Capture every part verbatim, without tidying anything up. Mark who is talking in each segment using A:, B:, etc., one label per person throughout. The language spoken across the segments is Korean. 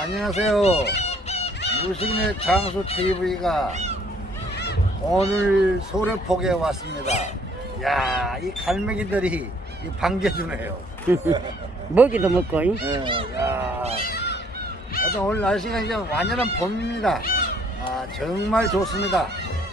A: 안녕하세요. 무식인의 장수 티비가 오늘 소래폭에 왔습니다. 야, 이 갈매기들이 이 반겨주네요.
B: 먹이도 먹고. 잉?
A: 예, 야, 하여튼 오늘 날씨가 이제 완연한 봄입니다. 아, 정말 좋습니다.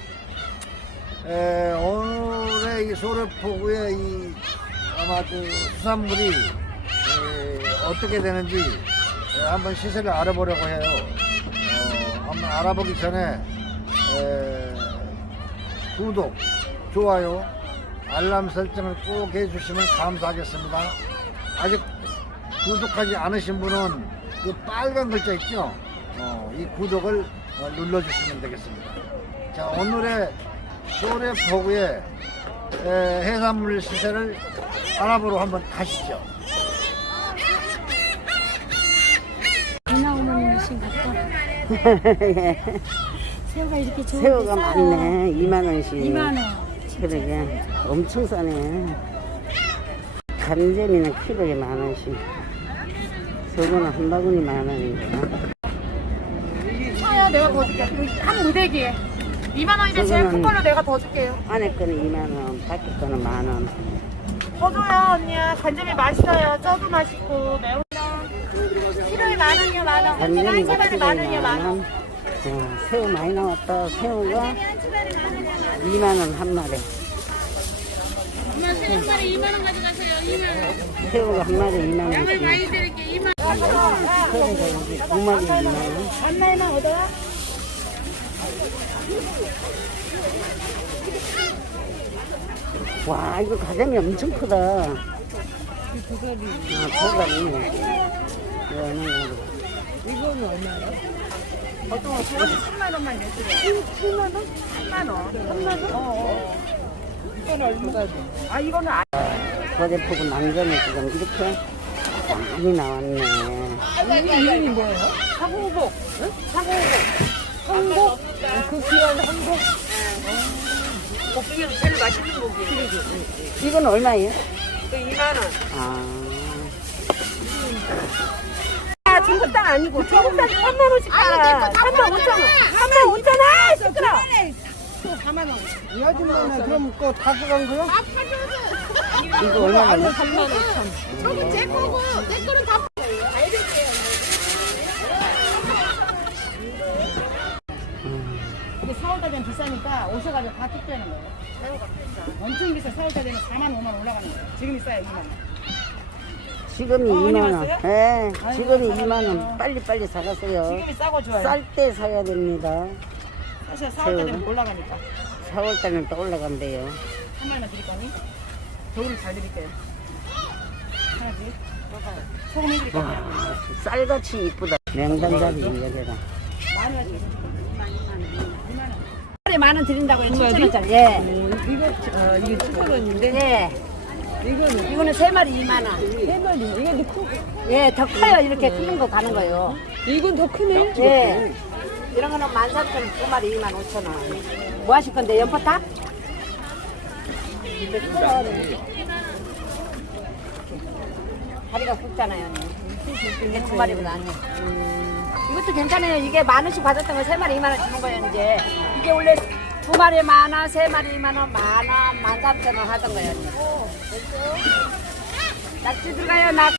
A: 에, 오늘의 이 소래포구의 이 아마 그 수산물이 에, 어떻게 되는지 에, 한번 시세를 알아보려고 해요. 어, 한번 알아보기 전에 에, 구독, 좋아요, 알람 설정을 꼭 해주시면 감사하겠습니다. 아직 구독하지 않으신 분은 그 빨간 글자 있죠? 어, 이 구독을 어, 눌러주시면 되겠습니다. 자, 오늘의 소래포구의 에, 해산물 시세를 알아보러 한번 가시죠.
C: 이나 어머님이신가 봐. 새우가 이렇게 좋은데
B: 새우가
C: 싸요.
B: 많네. 이만 원씩.
C: 이만 원.
B: 그러게. 엄청 싸네. 간재미는 키로에 만 원씩. 소고는 한 바구니 만 원인가.
D: 사야 내가 더 줄게. 여기 한 무대기에 이만 원인데 제일 큰 걸로 내가 더 줄게요.
B: 안에 거는 이만 원, 밖에 거는 만 원.
D: 더 줘요 언니야. 간장이 맛있어요. 쪄도 맛있고 매운 키로에 만 원이요 만 원.
B: 간재미가
D: 한 채만에 만
B: 키로에
D: 원이요
B: 만
D: 만 원.
B: 원. 어, 새우 많이 나왔다. 새우가 이만 원 한 마리.
D: 엄마 새우 한 마리 이만 원 가져가세요. 이만 원.
B: 새우가 한 마리 이만 원씩.
D: 양을 많이 드릴게. 이만 원.
B: 새우가 여기 두 마리 이만 원.
D: 한 마리만 얻어.
B: 와, 이거 가자미 엄청 크다. 아, 도가리.
D: 이거는 얼마예요? 보통 그거는 칠만 원만 내세요. 칠만 원? 삼만 원. 삼만 원? 어. 이거는 얼마까지? 아 이거는 아.
B: 거대포구 남점에 지금 이렇게 많이 나왔네.
D: 이름이 뭐예요? 사고복. 응? 사고복. 한복? 그 귀한 한복? 복 중에서 제일 맛있는 복이에요.
B: 이건 얼마예요?
D: 그 이만 원.
B: 아,
D: 아, 중국 땅 아니고 중국 땅 삼만 원씩 팔아. 삼만 오천 원. 삼만 오천 원. 시끄러. 사만 원.
E: 이 아줌마는 그럼 그거 다 들어간 거야?
B: 이거 얼마나?
D: 삼만 오천. 저기 제 거고 내 거는 다. 이게 사월달 되면 비싸니까 오셔가지고 다 킥되는 거예요. 새우가 비싸. 엄청 비싸. 사월달 되면 사만 오만 원 올라가는 거예요. 지금 있어요 이만 원.
B: 지금이
D: 어, 언니
B: 이만 원.
D: 왔어요?
B: 예,
D: 아이고,
B: 지금이
D: 잘하네요.
B: 이만 원. 빨리 빨리 사가세요.
D: 지금이 싸고 좋아요.
B: 쌀 때 사야 됩니다.
D: 사실 사월달 되면 올라가니까.
B: 사월 달은 또 올라간대요.
D: 한 마리만 드릴 거니? 저거를 잘 드릴게요. 하나씩. 소금 해드릴게요.
B: 와, 쌀같이 이쁘다. 명단잡이 여기다.
D: 만 원씩.
C: 하루에 만 원 드린다고요. 칠천 원짜리. 예.
E: 이거 아, 이게 칠천 원인데
C: 예.
E: 이거는
C: 이거는 세 마리 이만 원.
E: 세 마리. 이게 더 크.
C: 예, 더 커요. 이렇게 큰 거 가는 거요.
E: 이건 더 크네.
C: 예. 이런 거는 만 삼천 원, 두 마리 이만 오천 원. 뭐 하실 건데, 연포탑? 다리가 굵잖아요. 언니. 이게 두 마리보다 아니에요. 이것도 괜찮아요. 이게 만 원씩 받았던 거 세 마리 이만 원 주는 거예요, 이제. 이게 원래 두 마리 만 원, 세 마리 이만 원, 만 원, 만 삼천 원 하던 거예요. 언니. 낙지 들어가요, 낙.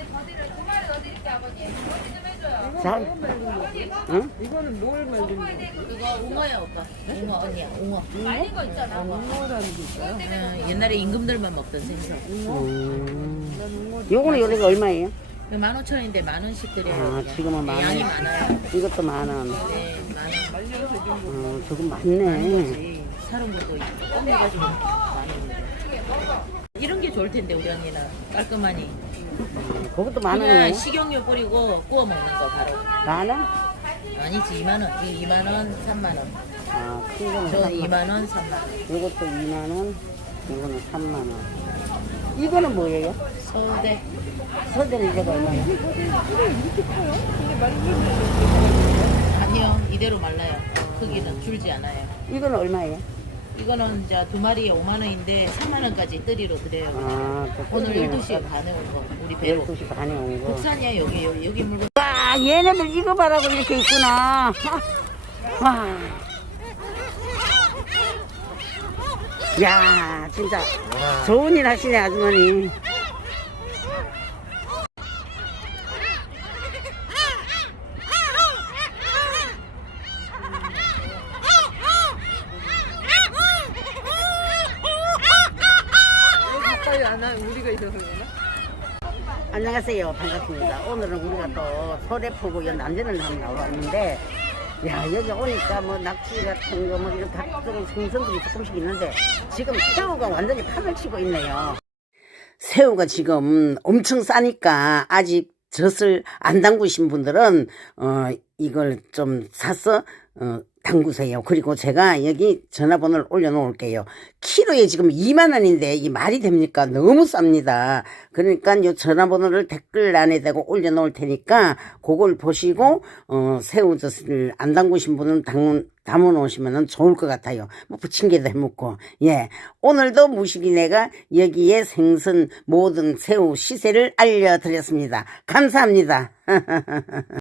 B: 자, 응?
E: 이거는 뭘 말리는 거야?
F: 이거 웅어야 오빠. 웅어 언니야 웅어. 말린 거 있잖아.
E: 웅어라는 게 있어요?
F: 응, 옛날에 임금들만 먹던 생선.
B: 음. 요거는 여기가 얼마예요?
F: 만 오천 원인데 만 원씩 드려요.
B: 아,
F: 이거.
B: 지금은 만
F: 양이
B: 원.
F: 많아요.
B: 이것도 만 원.
F: 네, 만 원.
B: 어, 조금 많네.
F: 그렇지. 사는 것도 껌해가지고 만 원인데. 이런 게 좋을 텐데 우리 언니는 깔끔하니.
B: 음, 그것도 만
F: 그냥
B: 원이에요?
F: 식용유 뿌리고 구워 먹는 거 바로.
B: 만 원?
F: 아니지 이만 원. 이 이만 원, 삼만 원.
B: 아, 큰 거는
F: 저
B: 삼만 원.
F: 이만 원, 삼만 원.
B: 이것도 이만 원, 이거는 삼만 원. 이거는 뭐예요?
F: 서대.
B: 서대는 이제가 얼마예요?
F: 아니요 이대로 말라요. 크기는 줄지 않아요.
B: 이거는 얼마예요?
F: 이거는 이제 두 마리에 오만 원인데 삼만 원까지 뜨리로 드려요.
B: 아, 또
F: 오늘
B: 끓이면
F: 열두 시에 반에 온 거. 우리 배로.
B: 열두 시 반에 온 거.
F: 국산이야 여기 여기, 여기 물건.
B: 와, 야, 얘네들 이거 봐라고 이렇게 있구나. 와. 야, 진짜 좋은 일 하시네, 아주머니.
E: 가까이 안 하, 우리가 있어서 그러나?
B: 안녕하세요. 반갑습니다. 오늘은 우리가 또 소래포구 요 남전을 한번 나와봤는데, 야, 여기 오니까 뭐 낙지 같은 거 뭐 이런 각종 생선들이 조금씩 있는데, 지금 새우가 완전히 판을 치고 있네요. 새우가 지금 엄청 싸니까 아직 젖을 안 담그신 분들은, 어, 이걸 좀 사서, 어, 담그세요. 그리고 제가 여기 전화번호를 올려놓을게요. 키로에 지금 이만 원인데 이 말이 됩니까? 너무 쌉니다. 그러니까 요 전화번호를 댓글란에다가 올려놓을 테니까 그걸 보시고 어, 새우젓을 안 담그신 분은 담, 담아놓으시면 좋을 것 같아요. 뭐 부침개도 해먹고. 예, 오늘도 무식이네가 여기에 생선 모든 새우 시세를 알려드렸습니다. 감사합니다.